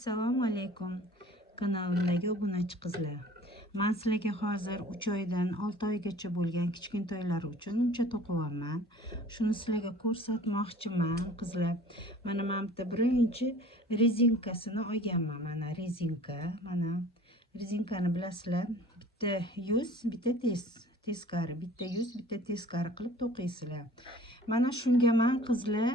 Assalomu alaykum kanalimdagi obunachi qizlar. Men sizlarga hozir 3 oydan 6 oygacha bo'lgan kichkintoylar uchun nimcha to'qiyapman. Shuni sizlarga ko'rsatmoqchiman qizlar. Mana men bitta birinchi rezinkasini olganman. Mana rezinka, mana rezinkani bilasizlar. Bitta yuz, bitta teskari, bitta yuz, bitta teskari qilib to'qiysizlar. Mana shunga men qizlar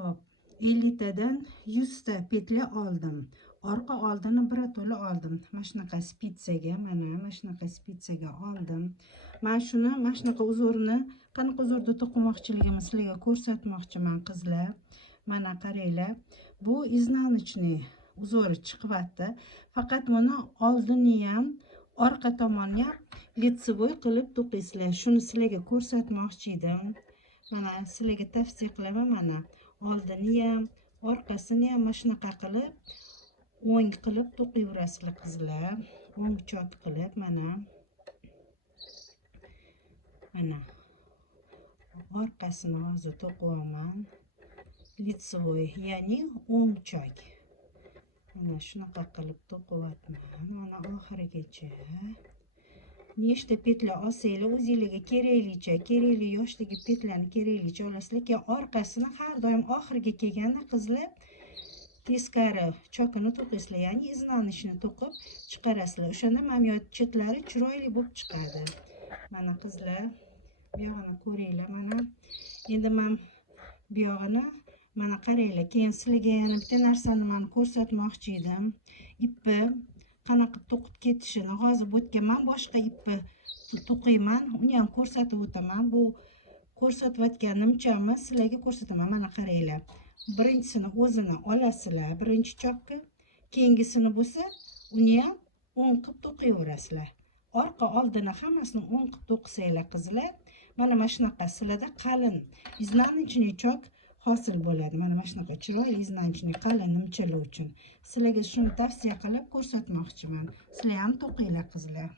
hop 50 tadan 100 ta petla oldim. Orqa oldini birato'la oldim. Mana shunaqa spitsaga, mana shunaqa spitsaga oldim. Men shuni mana shunaqa uzorni qanaqa uzorda to'qimoqchiligimni sizlarga ko'rsatmoqchiman qizlar. Mana qaranglar. Bu iznanочный uzori chiqyapti. Faqat buni oldini ham, orqa tomonni ham лицевой qilib to'qiysizlar. Shuni sizlarga ko'rsatmoqchi edim. Mana sizlarga tavsiya qilaman mana. Oldini ham, orqasini ham mana shunaqa qilib o'ng qilib to'qiyverasizlar qizlar. O'ng chok qilib mana. Mana orqasini hozir to'qiyman. Лицевой, ya'ni o'ng chok. Mana shunaqa qilib to'qiyapman. Mana oxirigacha. Nechta petla olsanglar o'zingizga kerakli yoshdagi petlani keraklicha olasizlar. Keyin orqasini har doim oxiriga kelganda qizlar teskari chokini to'qiysizlar, ya'ni iznanочный to'qib chiqarasizlar. O'shanda mamiyat chetlari chiroyli bo'lib chiqadi. Mana qizlar, bu yog'ini ko'ringlar mana. Endi men bu yog'ini mana qaranglar. Keyin sizlarga yana bitta narsani men ko'rsatmoqchi edim. Ipni qanaqa to'qib ketishini hozir bu yerga men boshqa ipni to'qiyman, uni ham ko'rsatib o'taman. Bu ko'rsatayotgan nimchami sizlarga ko'rsataman. Mana qaranglar. Birinchisini o'zini olasizlar, birinchi chokka, keyingisini bo'lsa, uni ham o'ng qilib to'qiyverasizlar. Orqa oldini hammasini o'ng qilib to'qisanglar qizlar, mana shunaqa sizlarda qalin iznanочный chok hosil bo'ladi. Mana shunaqa chiroyli iznanочный qalin nimchalar uchun. Sizlarga shuni tavsiya qilib ko'rsatmoqchiman. Sizlar ham to'qinglar qizlar.